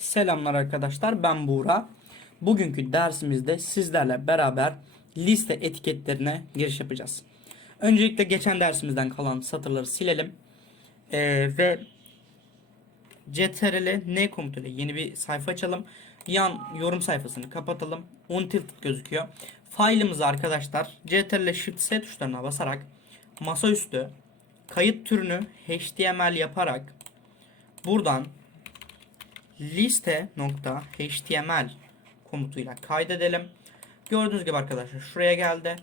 Selamlar arkadaşlar ben Buğra. Bugünkü dersimizde sizlerle beraber liste etiketlerine giriş yapacağız. Öncelikle geçen dersimizden kalan satırları silelim. Ee, ve ctrl n komutuyla yeni bir sayfa açalım. Yan yorum sayfasını kapatalım. Untilted gözüküyor. Failimizi arkadaşlar ctrl shift s tuşlarına basarak masaüstü kayıt türünü html yaparak buradan liste.html komutuyla kaydedelim. Gördüğünüz gibi arkadaşlar şuraya geldi.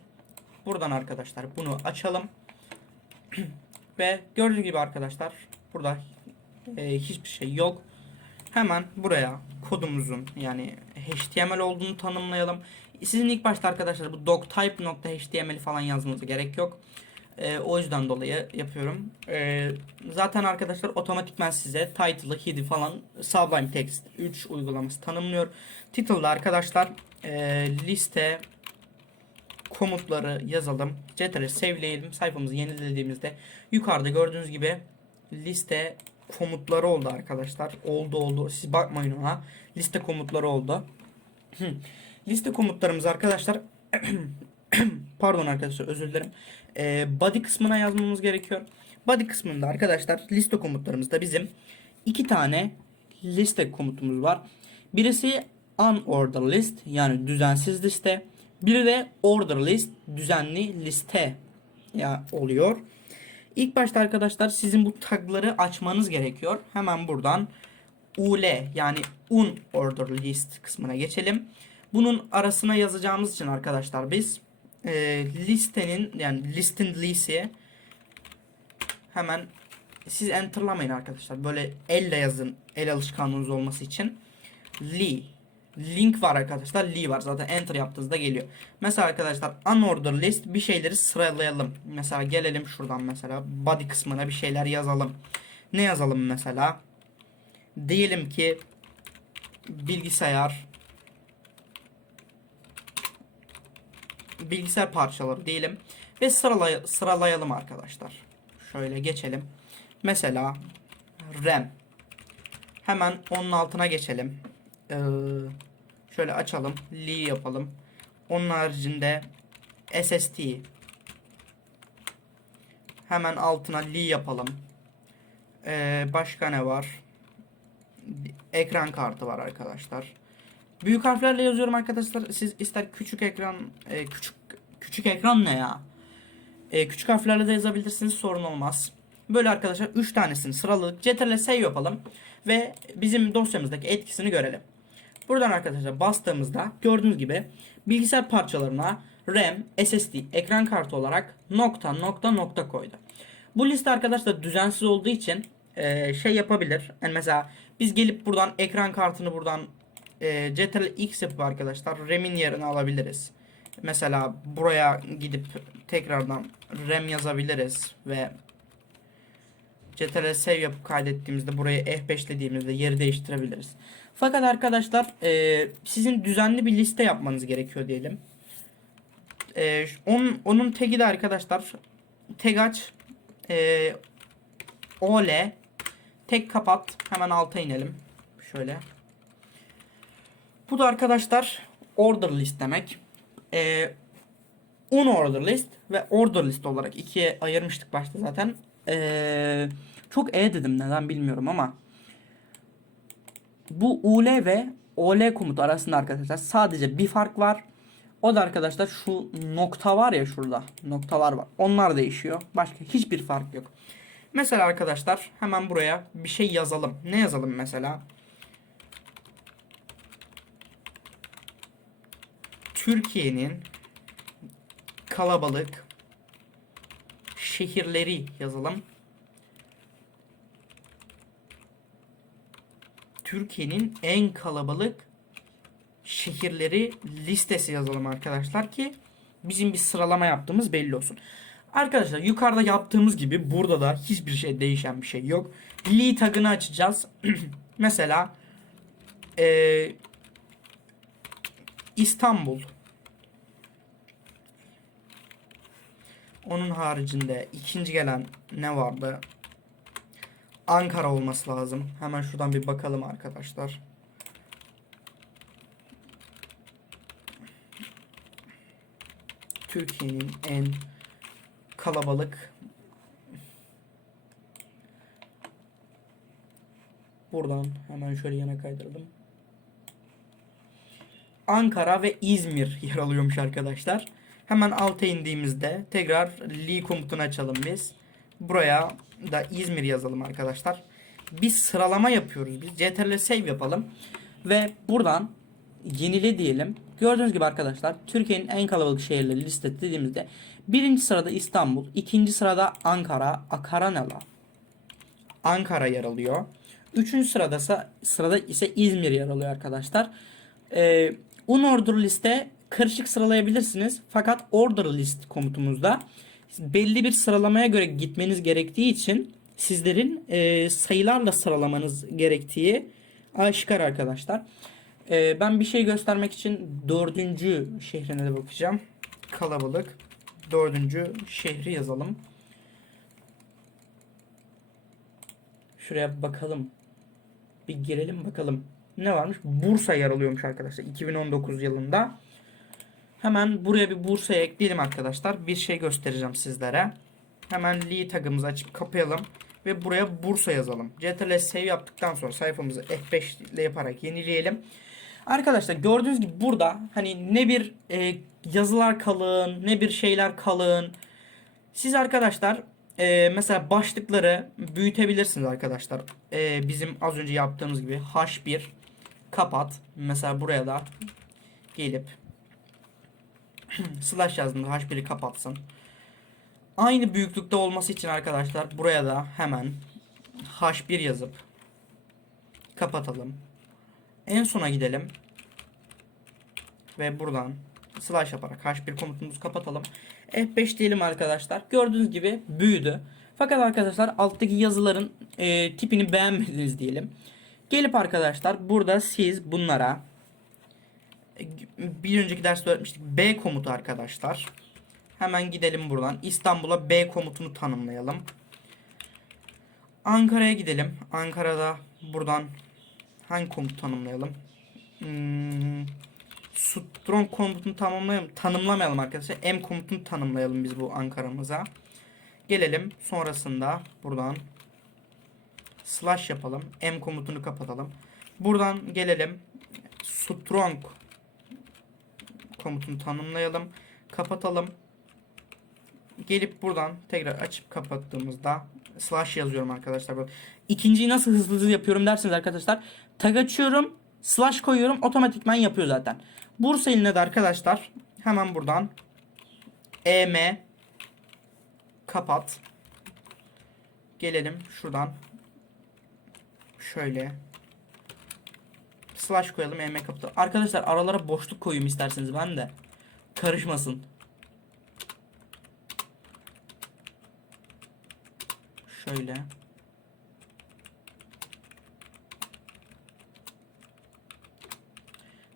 Buradan arkadaşlar bunu açalım. Ve gördüğünüz gibi arkadaşlar burada e, hiçbir şey yok. Hemen buraya kodumuzun yani HTML olduğunu tanımlayalım. Sizin ilk başta arkadaşlar bu doctype.html falan yazmanıza gerek yok. E, o yüzden dolayı yapıyorum. E, zaten arkadaşlar otomatikman size title'ı, head'i falan Sublime Text 3 uygulaması tanımlıyor. Title'da arkadaşlar e, liste komutları yazalım. Ctrl save'leyelim. Sayfamızı yenilediğimizde yukarıda gördüğünüz gibi liste komutları oldu arkadaşlar. Oldu oldu. Siz bakmayın ona. Liste komutları oldu. liste komutlarımız arkadaşlar pardon arkadaşlar özür dilerim. Ee, body kısmına yazmamız gerekiyor. Body kısmında arkadaşlar liste komutlarımızda bizim iki tane liste komutumuz var. Birisi unordered list yani düzensiz liste. Biri de order list düzenli liste ya oluyor. İlk başta arkadaşlar sizin bu tagları açmanız gerekiyor. Hemen buradan ul yani unordered list kısmına geçelim. Bunun arasına yazacağımız için arkadaşlar biz e, listenin yani listin lisi hemen siz enterlamayın arkadaşlar. Böyle elle yazın. El alışkanlığınız olması için. Li. Link var arkadaşlar. Li var. Zaten enter yaptığınızda geliyor. Mesela arkadaşlar unordered list bir şeyleri sıralayalım. Mesela gelelim şuradan mesela body kısmına bir şeyler yazalım. Ne yazalım mesela? Diyelim ki bilgisayar bilgisayar parçaları diyelim ve sıralay sıralayalım arkadaşlar. Şöyle geçelim. Mesela RAM. Hemen onun altına geçelim. Ee, şöyle açalım. Li yapalım. Onun haricinde SSD. Hemen altına Li yapalım. Ee, başka ne var? Ekran kartı var arkadaşlar. Büyük harflerle yazıyorum arkadaşlar. Siz ister küçük ekran e, küçük küçük ekran ne ya? E, küçük harflerle de yazabilirsiniz sorun olmaz. Böyle arkadaşlar 3 tanesini sıraladık. Ctrl save yapalım ve bizim dosyamızdaki etkisini görelim. Buradan arkadaşlar bastığımızda gördüğünüz gibi bilgisayar parçalarına RAM, SSD, ekran kartı olarak nokta nokta nokta koydu. Bu liste arkadaşlar düzensiz olduğu için e, şey yapabilir. Yani mesela biz gelip buradan ekran kartını buradan e, Ctrl X yapıp arkadaşlar RAM'in yerini alabiliriz. Mesela buraya gidip tekrardan RAM yazabiliriz ve Ctrl save yapıp kaydettiğimizde buraya F5 dediğimizde yeri değiştirebiliriz. Fakat arkadaşlar e, sizin düzenli bir liste yapmanız gerekiyor diyelim. E, onun, onun tagi de arkadaşlar tag aç e, ol tek kapat hemen alta inelim. Şöyle. Bu da arkadaşlar order list demek. Ee, unorder list ve order list olarak ikiye ayırmıştık başta zaten. Ee, çok e dedim neden bilmiyorum ama bu ul ve ol komutu arasında arkadaşlar sadece bir fark var. O da arkadaşlar şu nokta var ya şurada noktalar var. Onlar değişiyor. Başka hiçbir fark yok. Mesela arkadaşlar hemen buraya bir şey yazalım. Ne yazalım mesela? Türkiye'nin kalabalık şehirleri yazalım. Türkiye'nin en kalabalık şehirleri listesi yazalım arkadaşlar ki bizim bir sıralama yaptığımız belli olsun. Arkadaşlar yukarıda yaptığımız gibi burada da hiçbir şey değişen bir şey yok. Li tagını açacağız. Mesela ee, İstanbul. Onun haricinde ikinci gelen ne vardı? Ankara olması lazım. Hemen şuradan bir bakalım arkadaşlar. Türkiye'nin en kalabalık buradan hemen şöyle yana kaydırdım. Ankara ve İzmir yer alıyormuş arkadaşlar. Hemen alta indiğimizde tekrar Lee komutunu açalım biz. Buraya da İzmir yazalım arkadaşlar. Biz sıralama yapıyoruz. Biz CTRL save yapalım. Ve buradan yenile diyelim. Gördüğünüz gibi arkadaşlar Türkiye'nin en kalabalık şehirleri liste dediğimizde birinci sırada İstanbul, ikinci sırada Ankara, Akaranela, Ankara yer alıyor. Üçüncü sırada ise, sırada ise İzmir yer alıyor arkadaşlar. Ee, unorder liste karışık sıralayabilirsiniz. Fakat order list komutumuzda belli bir sıralamaya göre gitmeniz gerektiği için sizlerin e, sayılarla sıralamanız gerektiği aşikar arkadaşlar. Ee, ben bir şey göstermek için dördüncü şehrine de bakacağım. Kalabalık. Dördüncü şehri yazalım. Şuraya bakalım. Bir girelim bakalım. Ne varmış? Bursa yer alıyormuş arkadaşlar 2019 yılında. Hemen buraya bir Bursa'ya ekleyelim arkadaşlar. Bir şey göstereceğim sizlere. Hemen Lee tagımızı açıp kapayalım. Ve buraya Bursa yazalım. CTRL save yaptıktan sonra sayfamızı F5 ile yaparak yenileyelim. Arkadaşlar gördüğünüz gibi burada hani ne bir e, yazılar kalın ne bir şeyler kalın. Siz arkadaşlar e, mesela başlıkları büyütebilirsiniz arkadaşlar. E, bizim az önce yaptığımız gibi H1 kapat. Mesela buraya da gelip slash yazdığımda H1'i kapatsın. Aynı büyüklükte olması için arkadaşlar buraya da hemen H1 yazıp kapatalım. En sona gidelim. Ve buradan slash yaparak H1 komutumuzu kapatalım. F5 diyelim arkadaşlar. Gördüğünüz gibi büyüdü. Fakat arkadaşlar alttaki yazıların e, tipini beğenmediniz diyelim. Gelip arkadaşlar burada siz bunlara bir önceki derste öğretmiştik B komutu arkadaşlar. Hemen gidelim buradan. İstanbul'a B komutunu tanımlayalım. Ankara'ya gidelim. Ankara'da buradan hangi komut tanımlayalım? Hmm, strong komutunu tanımlayalım, tanımlamayalım arkadaşlar. M komutunu tanımlayalım biz bu Ankara'mıza. Gelelim sonrasında buradan slash yapalım. M komutunu kapatalım. Buradan gelelim strong komutunu tanımlayalım. Kapatalım. Gelip buradan tekrar açıp kapattığımızda slash yazıyorum arkadaşlar. İkinciyi nasıl hızlı hızlı yapıyorum derseniz arkadaşlar. Tag açıyorum. Slash koyuyorum. Otomatikman yapıyor zaten. Bursa iline de arkadaşlar hemen buradan EM kapat. Gelelim şuradan şöyle slash koyalım EM kapat. Arkadaşlar aralara boşluk koyayım isterseniz ben de karışmasın. Şöyle.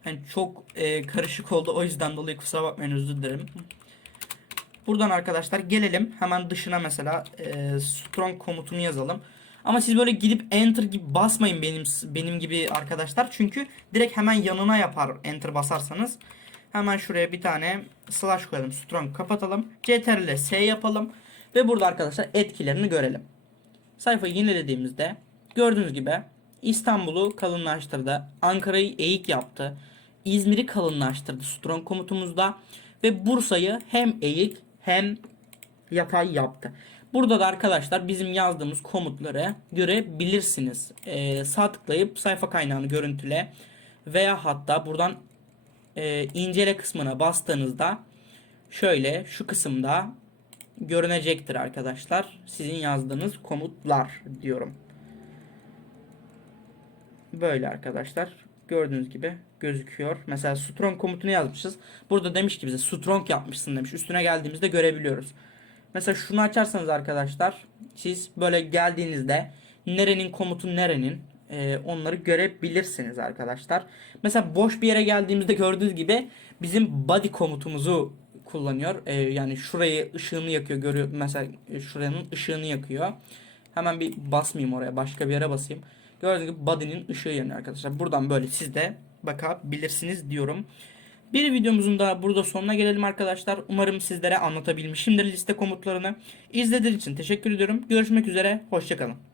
Yani çok e, karışık oldu. O yüzden dolayı kusura bakmayın özür dilerim. Buradan arkadaşlar gelelim. Hemen dışına mesela e, strong komutunu yazalım. Ama siz böyle gidip enter gibi basmayın benim benim gibi arkadaşlar. Çünkü direkt hemen yanına yapar enter basarsanız. Hemen şuraya bir tane slash koyalım. Strong kapatalım. CTRL S yapalım. Ve burada arkadaşlar etkilerini görelim. Sayfayı yenilediğimizde gördüğünüz gibi İstanbul'u kalınlaştırdı. Ankara'yı eğik yaptı. İzmir'i kalınlaştırdı strong komutumuzda. Ve Bursa'yı hem eğik hem yatay yaptı. Burada da arkadaşlar bizim yazdığımız komutları görebilirsiniz. Ee, sağ tıklayıp sayfa kaynağını görüntüle veya hatta buradan e, incele kısmına bastığınızda şöyle şu kısımda görünecektir arkadaşlar. Sizin yazdığınız komutlar diyorum. Böyle arkadaşlar. Gördüğünüz gibi gözüküyor. Mesela strong komutunu yazmışız. Burada demiş ki bize strong yapmışsın demiş. Üstüne geldiğimizde görebiliyoruz. Mesela şunu açarsanız arkadaşlar siz böyle geldiğinizde nerenin komutu nerenin e, onları görebilirsiniz arkadaşlar. Mesela boş bir yere geldiğimizde gördüğünüz gibi bizim body komutumuzu kullanıyor. E, yani şurayı ışığını yakıyor. Görüyor mesela e, şuranın ışığını yakıyor. Hemen bir basmayayım oraya. Başka bir yere basayım. Gördüğünüz gibi body'nin ışığı yanıyor arkadaşlar. Buradan böyle siz de bakabilirsiniz diyorum. Bir videomuzun da burada sonuna gelelim arkadaşlar. Umarım sizlere anlatabilmişimdir liste komutlarını. İzlediğiniz için teşekkür ediyorum. Görüşmek üzere. Hoşçakalın.